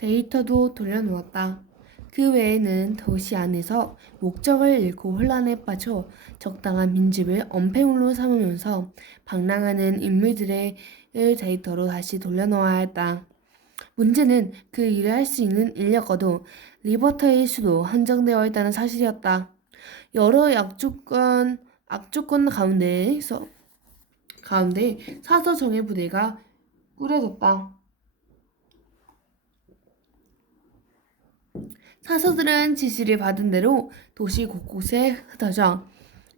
데이터도 돌려놓았다. 그 외에는 도시 안에서 목적을 잃고 혼란에 빠져 적당한 빈집을 엄폐물로 삼으면서 방랑하는 인물들의 데이터로 다시 돌려놓아야 했다. 문제는 그 일을 할 수 있는 인력과도 리버터의 수도 한정되어 있다는 사실이었다. 여러 악조건 가운데 사서 정예 부대가 꾸려졌다. 사서들은 지시를 받은 대로 도시 곳곳에 흩어져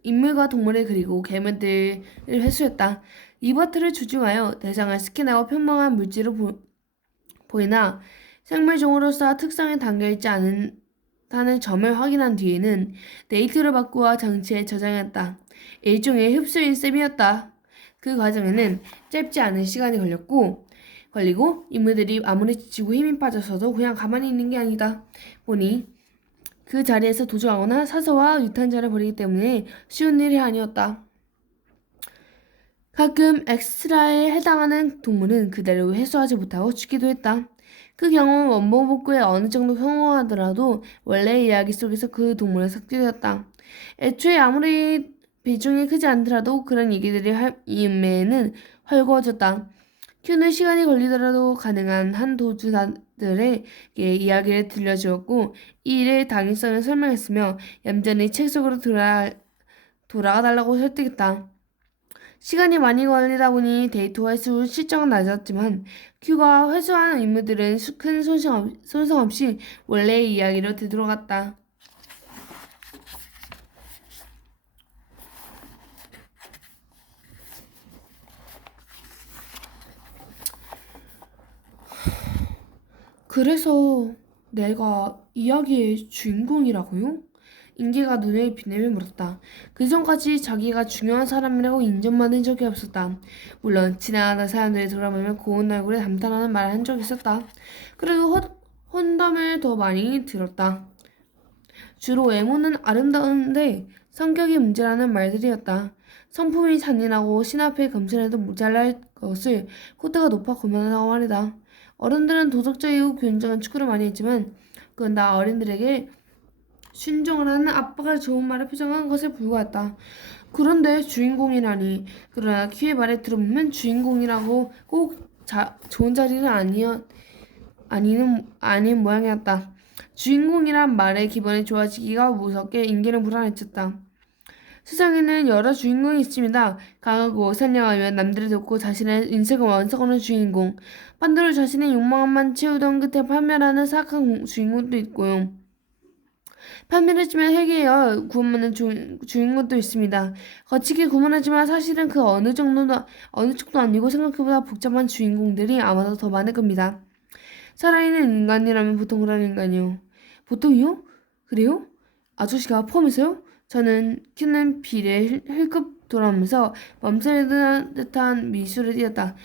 인물과 동물을 그리고 괴물들을 회수했다. 리버트를 주중하여 대상을 스캔하고 평범한 물질로 보이나 생물종으로서 특성에 담겨있지 않다는 점을 확인한 뒤에는 데이터를 바꾸어 장치에 저장했다. 일종의 흡수인 셈이었다. 그 과정에는 짧지 않은 시간이 걸리고 인물들이 아무리 지치고 힘이 빠져서도 그냥 가만히 있는 게 아니다. 보니 그 자리에서 도주하거나 사서와 유탄자를 벌이기 때문에 쉬운 일이 아니었다. 가끔 엑스트라에 해당하는 동물은 그대로 회수하지 못하고 죽기도 했다. 그 경우는 원본 복구에 어느 정도 성공하더라도 원래의 이야기 속에서 그 동물은 삭제되었다. 애초에 아무리 비중이 크지 않더라도 그런 얘기들이 이음에는 헐거워졌다. 큐는 시간이 걸리더라도 가능한 한 도주자들에게 이야기를 들려주었고 이 일의 당위성을 설명했으며 얌전히 책 속으로 돌아가 달라고 설득했다. 시간이 많이 걸리다 보니 데이터 회수 실적은 낮았지만 큐가 회수한 인물들은 큰 손상 없이 원래의 이야기로 되돌아갔다. 그래서 내가 이야기의 주인공이라고요? 인기가 눈을 비내며 물었다. 그 전까지 자기가 중요한 사람이라고 인정받은 적이 없었다. 물론 지나가는 사람들이 돌아보면 고운 얼굴에 감탄하는 말을 한 적이 있었다. 그래도 혼담을 더 많이 들었다. 주로 외모는 아름다운데 성격이 문제라는 말들이었다. 성품이 잔인하고 신 앞에 금신해도 모자랄 것을 코트가 높아 고만하다고 말이다. 어른들은 도덕적이고 균등한 추구를 많이 했지만 그건 다 어린들에게 순종을 하는 아빠가 좋은 말에 표정한 것에 불과했다. 그런데 주인공이라니. 그러나 큐의 말에 들어보면 주인공이라고 꼭 좋은 자리는 아닌 모양이었다. 주인공이란 말의 기본이 좋아지기가 무섭게 인기는 불안해졌다. 세상에는 여러 주인공이 있습니다. 강하고 선량하며 남들을 돕고 자신의 인생을 완성하는 주인공. 반대로 자신의 욕망만 채우던 끝에 파멸하는 사악한 주인공도 있고요. 판매했지만 회개하여 구원받는 주인공도 있습니다. 거치게 구원하지만 사실은 그 어느 쪽도 아니고 생각보다 복잡한 주인공들이 아마도 더 많을 겁니다. 살아있는 인간이라면 보통 그런 인간이요. 보통이요? 그래요? 아저씨가 포함해서요? 저는 큐는 비를 흘끗 돌아오면서 멈춰있는 듯한 미소를 띄었다.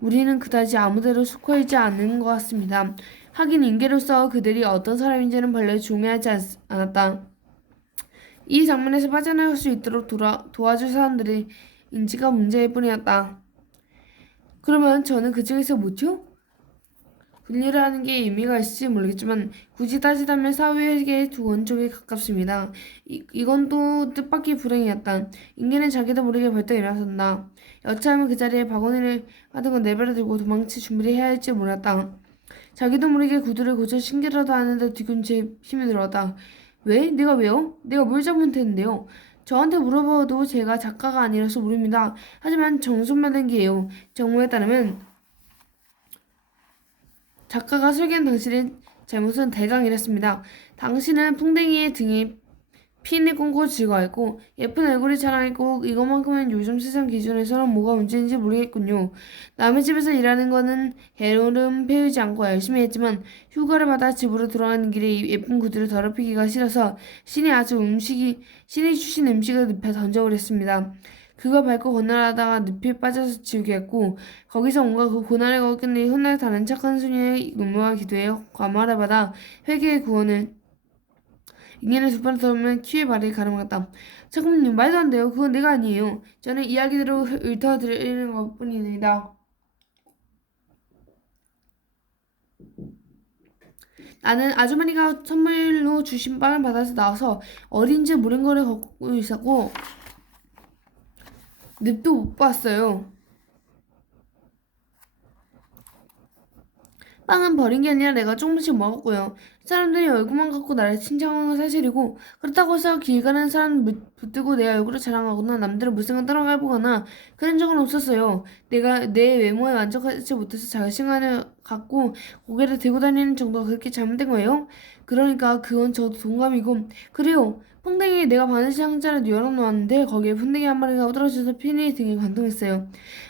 우리는 그다지 아무데도 속하지 않은 것 같습니다. 하긴 인계로서 그들이 어떤 사람인지는 별로 중요하지 않았다. 이 장면에서 빠져나갈 수 있도록 도와줄 사람들의 인지가 문제일 뿐이었다. 그러면 저는 그중에서 뭐죠? 분리를 하는 게 의미가 있을지 모르겠지만 굳이 따지자면 사회의 두 원쪽에 가깝습니다. 이건 또 뜻밖의 불행이었다. 인계는 자기도 모르게 벌떡 일어선다. 여차하면 그 자리에 바구니를 하던 건 내버려 두고 도망칠 준비를 해야 할지 몰랐다. 자기도 모르게 구두를 고쳐 신기라도 하는데 뒤꿈치에 힘이 들어왔다. 왜? 내가 왜요? 내가 뭘 잘못했는데요? 저한테 물어봐도 제가 작가가 아니라서 모릅니다. 하지만 정손만든 게요. 정보에 따르면 작가가 설계한 당신의 잘못은 대강 이랬습니다. 당신은 풍뎅이의 등에 핀을 꽂고 즐거워했고 예쁜 얼굴이 자랑했고 이것만큼은 요즘 세상 기준에서는 뭐가 문제인지 모르겠군요. 남의 집에서 일하는 거는 게으름 피우지 않고 열심히 했지만 휴가를 받아 집으로 돌아가는 길에 예쁜 구두를 더럽히기가 싫어서 신이 주신 음식을 늪에 던져버렸습니다. 그거 밟고 건너가다가 늪에 빠져서 지우개 했고 거기서 온갖 그 고난을 겪은 훗날 다른 착한 소녀의 눈물과 기도에 감화를 받아 회개의 구원을 인연을 두 번 들으면 큐의 발을 가름했다. 잠깐만요. 말도 안 돼요. 그건 내가 아니에요. 저는 이야기대로 읊어드리는 것뿐입니다. 나는 아주머니가 선물로 주신 빵을 받아서 나와서 어린지 모른 거를 걷고 있었고 늪도 못 봤어요. 빵은 버린 게 아니라 내가 조금씩 먹었고요. 사람들이 얼굴만 갖고 나를 칭찬하는 건 사실이고 그렇다고 해서 길 가는 사람 붙들고 내 얼굴을 자랑하거나 남들을 무슨 따라가 보거나 그런 적은 없었어요. 내가 내 외모에 만족하지 못해서 자신감을 갖고 고개를 들고 다니는 정도가 그렇게 잘못된 거예요? 그러니까 그건 저도 동감이고 그래요. 풍뎅이에 내가 바느질 상자를 열어놓았는데 거기에 풍뎅이 한 마리가 떨어져서 피니 등에 관통했어요.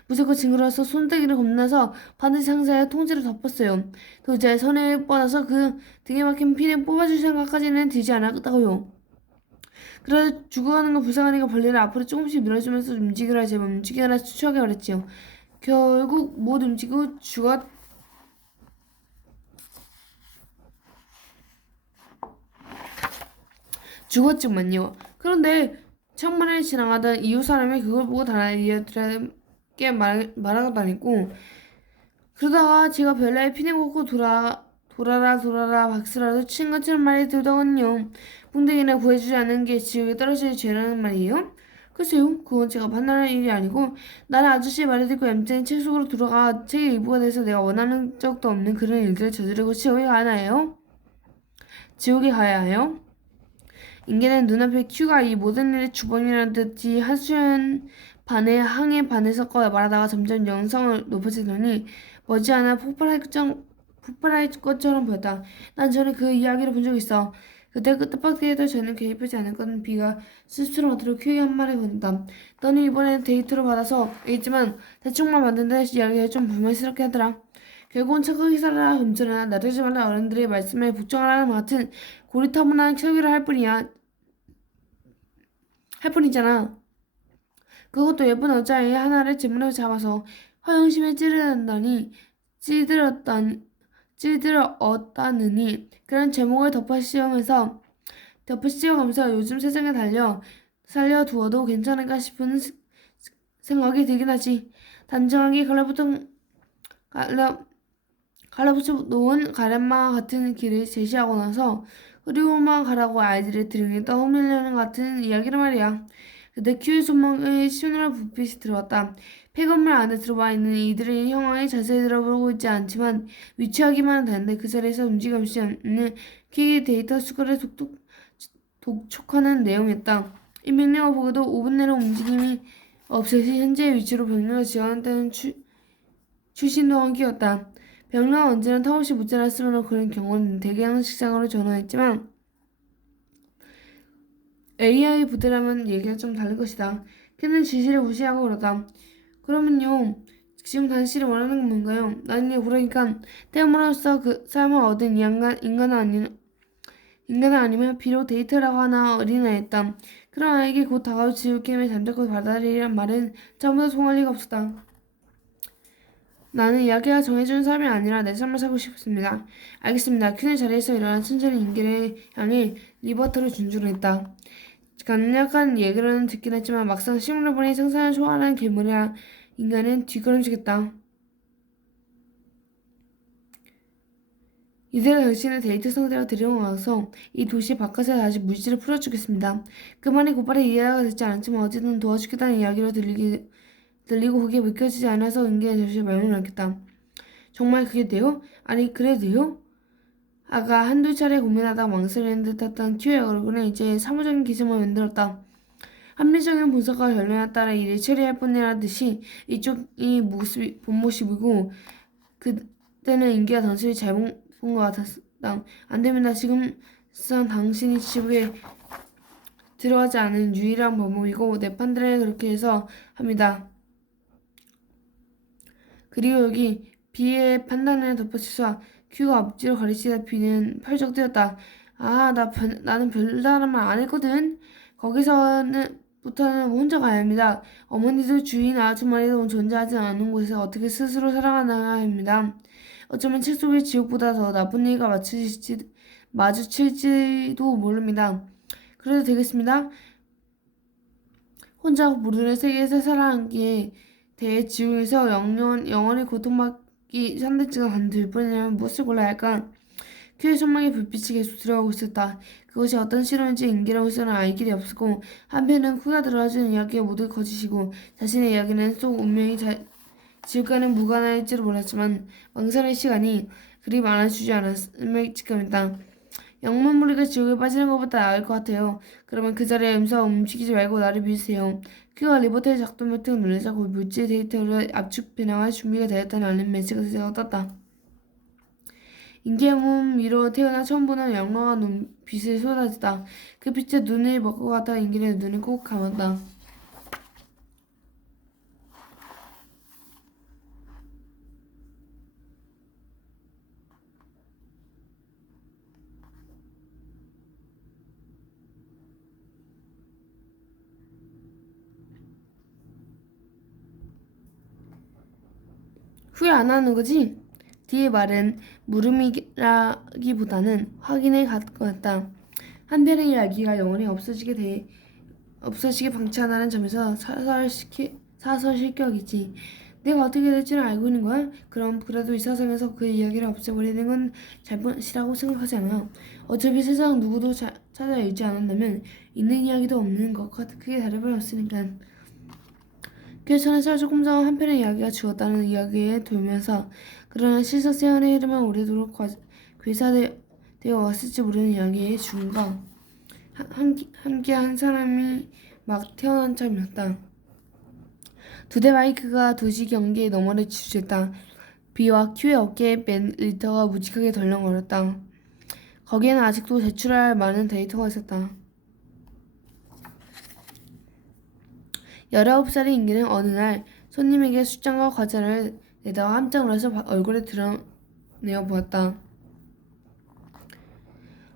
무섭고 징그러워서 손떼기를 겁나서 바느질 상자에 통째로 덮었어요. 도저히 손에 뻗어서 그 등에 막힌 피를 뽑아줄 생각까지는 들지 않았다고요. 그래도 죽어가는 거 불쌍하니까 벌레를 앞으로 조금씩 밀어주면서 움직이라 제발 움직여라 추천하게 말했지요. 결국 못 움직이고 죽었지만요. 그런데 창문을 지나가던 이웃 사람이 그걸 보고 다른 이웃들에게 말하다니고 그러다가 제가 별나에 피내 먹고 돌아라 박수라도 친 것처럼 말이 들더군요. 풍뎅이를 구해주지 않은 게 지옥에 떨어질 죄라는 말이에요? 글쎄요, 그건 제가 판단할 일이 아니고 나는 아저씨의 말을 듣고 얌전히 책 속으로 들어가 책의 일부가 돼서 내가 원하는 적도 없는 그런 일들을 저지르고 지옥에 가야 해요? 지옥에 가야 해요? 인간은 눈앞에 큐가 이 모든 일의 주범이라는 듯이 한수연 반에 항해 반에 섞어 말하다가 점점 영성을 높아지더니 머지않아 폭발할 것처럼 보였다. 난 전에 그 이야기를 본 적이 있어. 그때 그 뜻밖에도 저는 개입하지 않았거든. 비가 씁쓸하도록 큐에 한 말을 건다. 너는 이번에 데이트로 받아서 있지만 대충만 만든다 이야기가 좀 불만스럽게 하더라. 결국은 착하게 살아라 금전아 나대지 말라 어른들의 말씀에 복종하라는 것 같은 고리타분한 설교를 할 뿐이잖아. 그것도 예쁜 여자애 하나를 제물로 잡아서 허영심에 찌들었다느니 그런 제목을 덮어씌워가면서 요즘 세상에 살려두어도 괜찮을까 싶은 생각이 들긴 하지. 단정하게 갈라붙여 놓은 가렛마 같은 길을 제시하고 나서 흐리고만 가라고 아이들의 등에 떠밀려는 같은 이야기를 말이야. 그때 큐의 손목에 시원한 불빛이 들어왔다. 폐건물 안에 들어와 있는 이들의 형황이 자세히 들어보고 있지 않지만 위치하기만 하는데 그 자리에서 움직임없이 않는 큐의 데이터 수거를 독촉하는 내용이었다. 이 명령을 보고도 5분 내로 움직임이 없으시 현재 위치로 병력을 지원한다는 추신도 한기였다. 병력은 언제나 턱없이 묻혀놨으므로 그런 경우는 대기양식장으로 전화했지만 AI 부대라면 얘기가 좀 다를 것이다. 그는 지시를 무시하고 그러다. 그러면요. 지금 당신이 원하는 건 뭔가요? 나는 그러니까 때움으로써 그 삶을 얻은 인간은 아니면 비록 데이트라고 하나 어린아이였다. 그런 아이에게 곧 다가올 지옥 게임을 잠자코 받아들이란 말은 전부 다 통할 리가 없었다. 나는 이야기가 정해준 삶이 아니라 내 삶을 살고 싶습니다. 알겠습니다. 퀸의 자리에서 일어난 천천히 인기를 향해 리버터를 준주했다. 간략한 얘기로는 듣긴 했지만 막상 실물을 보니 상상을 초월하는 괴물이라 인간은 뒷걸음치겠다. 이대로 당신을 데이트 상대로 데려와서 이 도시 바깥에 다시 물질을 풀어주겠습니다. 그 말이 곧바로 이해가 되지 않았지만 어쨌든 도와주겠다는 이야기로 들리고 그게 믿겨지지 않아서 은기는 잠시 말문을 닫겠다. 정말 그게 돼요? 아니 그래도 돼요? 아가 한두 차례 고민하다 망설이는 듯했던 큐의 얼굴은 이제 사무적인 기색을 만들었다. 합리적인 분석과 결론에 따라 일을 처리할 뿐이라는 듯이 이쪽이 본 모습이고 그때는 인기가 당신이 잘못 본 것 같았다. 안됩니다. 지금은 당신이 지옥에 들어가지 않은 유일한 방법이고 내 판단을 그렇게 해서 합니다. 그리고 여기 B의 판단을 덧붙여서 Q가 앞뒤로 가리치다 B는 펄쩍 뛰었다. 나는 별다른 말 안 했거든. 부터는 혼자 가야 합니다. 어머니도 주인 아주머니도 존재하지 않는 곳에서 어떻게 스스로 살아가나야 합니다. 어쩌면 책 속의 지옥보다 더 나쁜 일과 마주칠지도 모릅니다. 그래도 되겠습니다. 혼자 모르는 세계에서 살아가기에 대해 지옥에서 영원히 고통받기 선택지가 단둘 뿐이라면 무엇을 골라야 할까? 큐의 천막에 불빛이 계속 들어가고 있었다. 그것이 어떤 실험인지 인기로서는 알 길이 없었고 한편은 쿠가 들어와준 이야기가 모두 거짓이고 자신의 이야기는 속 운명이 지옥과는 무관할지도 몰랐지만 망설일 시간이 그리 많아주지 않았음을 직감했다. 영문무리가 지옥에 빠지는 것보다 나을 것 같아요. 그러면 그 자리에 움직이지 말고 나를 믿으세요. 큐가 리버트의 작동 버튼을 눌러자고 물질 데이터를 압축 변형할 준비가 되었다는 알림 메시지가 떴다. 인기영웅 위로 태어나 처음 보는 영롱한 눈빛이 쏟아지다. 그 빛에 눈을 먹고 가다 인기는 눈을 꼭 감았다. 후회 안 하는 거지? 뒤의 말은 물음이라기보다는 확인에 가까웠다. 한편의 이야기가 영원히 없어지게 방치한다는 점에서 사설 실격이지. 내가 어떻게 될지는 알고 있는 거야? 그럼 그래도 이 세상에서 그 이야기를 없애버리는 건 잘못이라고 생각하지 않아. 어차피 세상 누구도 찾아 읽지 않는다면 있는 이야기도 없는 것과 크게 다름이 없으니까. 교회천의 설주공장은 한편의 이야기가 죽었다는 이야기에 돌면서 그러나 실사 세연의 흐름은 오래도록 괴사되어 왔을지 모르는 이야기의 중과 함께 한 사람이 막 태어난 참이었다. 두 대 바이크가 도시 경계의 너머를 지주했다. 비와 큐의 어깨에 뺀 리터가 묵직하게 덜렁거렸다. 거기에는 아직도 제출할 많은 데이터가 있었다. 19살의 인기는 어느 날 손님에게 술잔과 과자를 내다가 깜짝 놀라서 얼굴에 드러내어 보았다.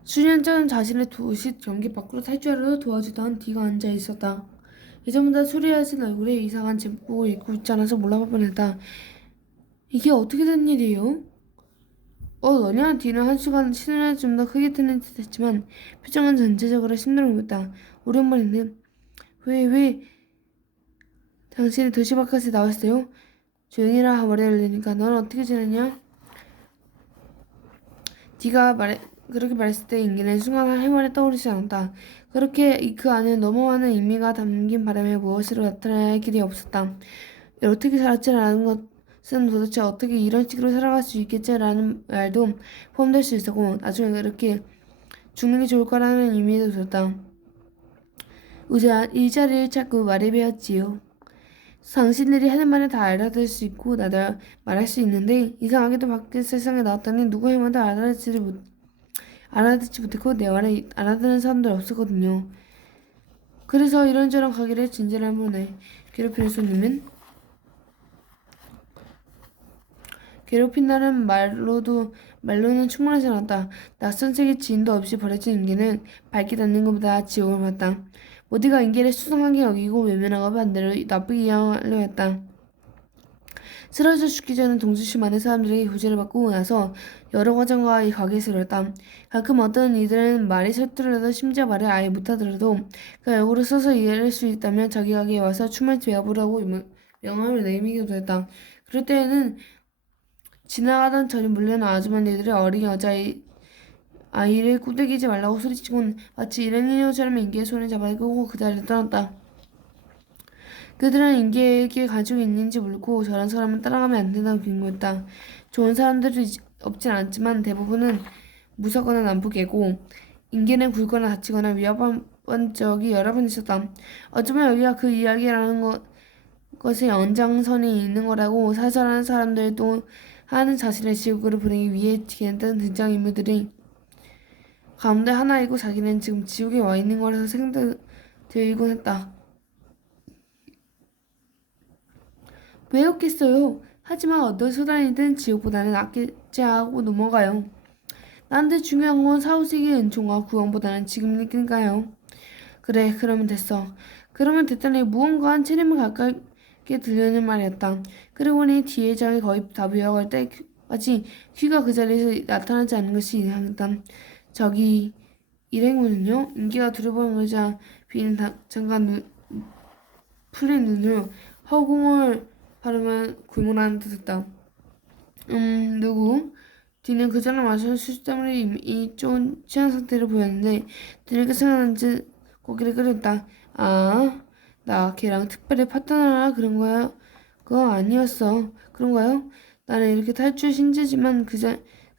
수년 전 자신의 도시 경계 밖으로 탈출하려 도와주던 D가 앉아 있었다. 예전보다 수려해진 얼굴에 이상한 제복을 입고 있지 않아서 몰라볼 뻔했다. 이게 어떻게 된 일이에요? 너냐? D는 한순간 신을 좀 더 크게 트는 듯 했지만 표정은 전체적으로 심드렁 보였다. 오랜만인데 왜 당신이 도시 바깥에 나왔어요? 조용히라 머리를 내니까 넌 어떻게 지냈냐? D가 그렇게 말했을 때 인기는 순간 할 말이 떠오르지 않았다. 그렇게 그 안에 너무 많은 의미가 담긴 바람에 무엇으로 나타나야 할 길이 없었다. 어떻게 살았지라는 것은 도대체 어떻게 이런 식으로 살아갈 수 있겠지라는 말도 포함될 수 있었고 나중에 그렇게 죽는 게 좋을 거라는 의미도 들었다. 우선 이 자리를 찾고 말해 배웠지요. 당신들이 하는 말을 다 알아들을 수 있고 나도 말할 수 있는데 이상하게도 밖에 세상에 나왔더니 누구의 말도 알아듣지 못했고 내 말을 알아듣는 사람들 없었거든요. 그래서 이런저런 가게를 진지한 분에 괴롭히는 손님은 괴롭힌다는 말로는 충분하지 않았다. 낯선 세계 지인도 없이 버려진 인계는 밝게 닿는 것보다 지옥을 봤다. 모두가 인계를 수상하게 여기고 외면하고 반대로 나쁘게 이용하려 했다. 쓰러져 죽기 전에 동주시 많은 사람들에게 구제를 받고 나서 여러 과정과 이 가게에서 이뤘다. 가끔 어떤 이들은 말이 서투르도 심지어 말을 아예 못하더라도 그 역으로 써서 이해할 수 있다면 자기 가게에 와서 춤을 배워보라고 명함을 내미기도 했다. 그럴 때에는 지나가던 전이 물려는 아주머니들이 어린 아이를 꾸덕이지 말라고 소리치곤 마치 일행이녀처럼 인기의 손을 잡아 끄고 그 자리를 떠났다. 그들은 인기에게 가지고 있는지 모르고 저런 사람은 따라가면 안 된다고 경고했다. 좋은 사람들이 없진 않지만 대부분은 무섭거나 난폭해고 인기는 굵거나 다치거나 위협한 적이 여러 번 있었다. 어쩌면 여기가 그 이야기라는 것의 연장선이 있는 거라고 사설하는 사람들도 하는 자신의 지옥으로 보내기 위해 지냈던 등장인물들이 가운데 하나이고 자기는 지금 지옥에 와 있는 거라서 생각되곤 했다. 왜였겠어요? 하지만 어떤 수단이든 지옥보다는 낫겠지 하고 넘어가요. 나한테 중요한 건 사후세계의 은총과 구원보다는 지금이니까요. 그래, 그러면 됐어. 그러면 됐다니 무언가 한 체념을 가깝게 들려는 말이었다. 그러고 보니 뒤의 장이 거의 다 비어갈 때까지 퀴가 그 자리에서 나타나지 않는 것이 이상했다. 저기 일행분은요? 인기가 두려워하자 빈 잠깐 풀린 눈으로 허공을 바라만 굴문하는 듯했다. 누구? 디는 그 전에 마신 술 때문에 이미 좀 취한 상태로 보였는데 디는 생각난 듯 고개를 끄덕였다. 아, 나 걔랑 특별히 파탄하라 그런 거야? 그거 아니었어. 그런가요? 나는 이렇게 탈출 신지지만 그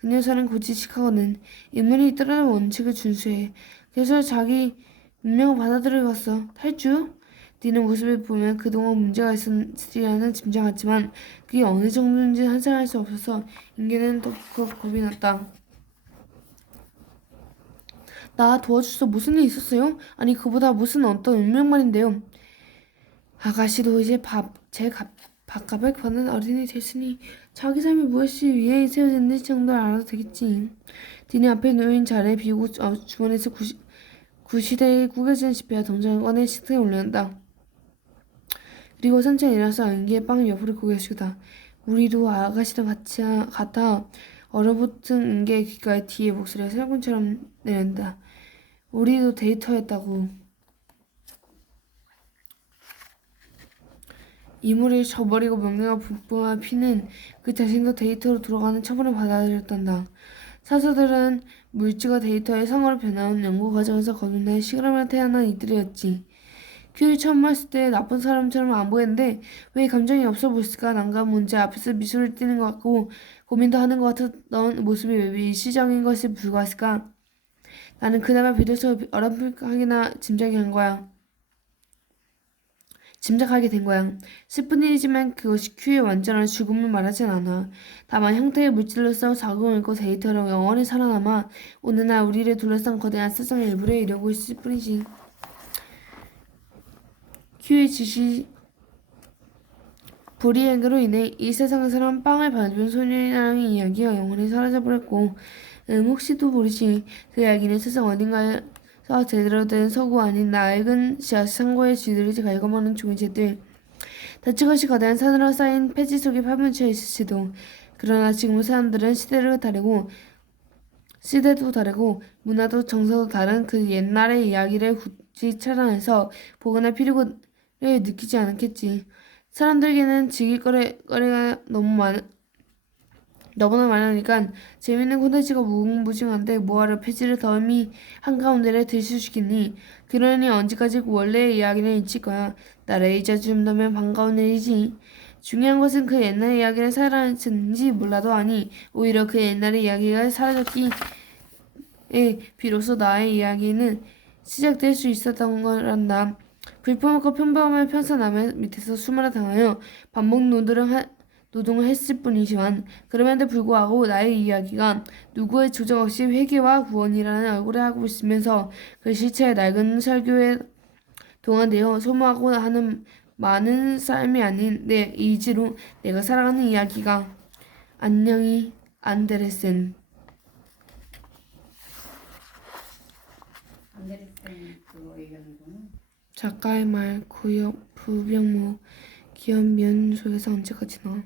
녀석은 고지식하거든. 인물이 떨어진 원칙을 준수해. 그래서 자기 운명을 받아들여갔어. 탈주? 디는 모습을 보면 그동안 문제가 있었으리라는 짐작했지만 그게 어느 정도인지 상상할 수 없어서 인기는 더 겁이 났다. 나 도와줘서 무슨 일 있었어요? 아니 그보다 무슨 어떤 운명 말인데요. 아가씨도 이제 밥값을 버는 어른이 됐으니 자기 삶이 무엇이 위에 세워졌는지 정도를 알아도 되겠지. 디네 앞에 놓인 자리에 비우고 주머니에서 구시대에 구겨진 지폐와 동전을 꺼내 식탁에 올려놓는다. 그리고 천천히 일어나서 은기의 빵을 옆으로 고개숙이다. 우리도 아가씨랑 같아 얼어붙은 은기의 귓가에 뒤에 목소리가 설군처럼 내린다. 우리도 데이터였다고. 이물을 저버리고 명령한 북부와 피는 그 자신도 데이터로 돌아가는 처분을 받아들였단다. 사서들은 물질과 데이터의 상호로 변화한 연구 과정에서 거듭난 시그널에 태어난 이들이었지. 큐를 처음 봤을 때 나쁜 사람처럼 안 보였는데 왜 감정이 없어 보였을까? 난감 문제 앞에서 미소를 띠는 것 같고 고민도 하는 것 같았던 모습이 왜 일시적인 것에 불과했을까? 나는 그나마 비로소 어렴풋하게나 짐작하게 된 거야. 슬픈 일이지만 그것이 큐의 완전한 죽음을 말하진 않아. 다만 형태의 물질로서 작용을 잃고 데이터로 영원히 살아남아 오늘날 우리를 둘러싼 거대한 세상의 일부를 이루고 있을 뿐이지. 큐의 지시 불이행으로 인해 이 세상에서는 빵을 밟은 소년이라는 이야기가 영원히 사라져버렸고 혹시도 모르지 그 이야기는 세상 어딘가에서 제대로 된 서구 아닌 낡은 지하상고의 쥐들이 갉아먹는 종이새들 다치것이 거대한 산으로 쌓인 폐지 속에 파묻혀 있을지도. 그러나 지금 사람들은 시대도 다르고 문화도 정서도 다른 그 옛날의 이야기를 굳이 찾아내서 보거나 필요를 느끼지 않겠지. 사람들에게는 즐길 거리가 너무나 많으니까 재밌는 콘텐츠가 무궁무진한데 뭐하러 폐지를 더 이미 한가운데를 들쑤시겠니? 그러니 언제까지 원래의 이야기를 잊힐 거야. 나를 잊어준다면 반가운 일이지. 중요한 것은 그 옛날 이야기를 사라졌는지 몰라도 아니 오히려 그 옛날의 이야기가 사라졌기에 비로소 나의 이야기는 시작될 수 있었던 거란다. 불품없고 평범한 편사남의 밑에서 수모를 당하여 반복 노동을 했을 뿐이지만 그럼에도 불구하고 나의 이야기가 누구의 조정 없이 회개와 구원이라는 얼굴을 하고 있으면서 그 시체의 낡은 설교에 동화되어 소모하고 하는 많은 삶이 아닌 내 의지로 내가 살아가는 이야기가. 안녕히 안데르센. 안데르센 그거 얘기하는구나. 작가의 말, 구역, 부병모, 기업 면 속에서 언제까지나.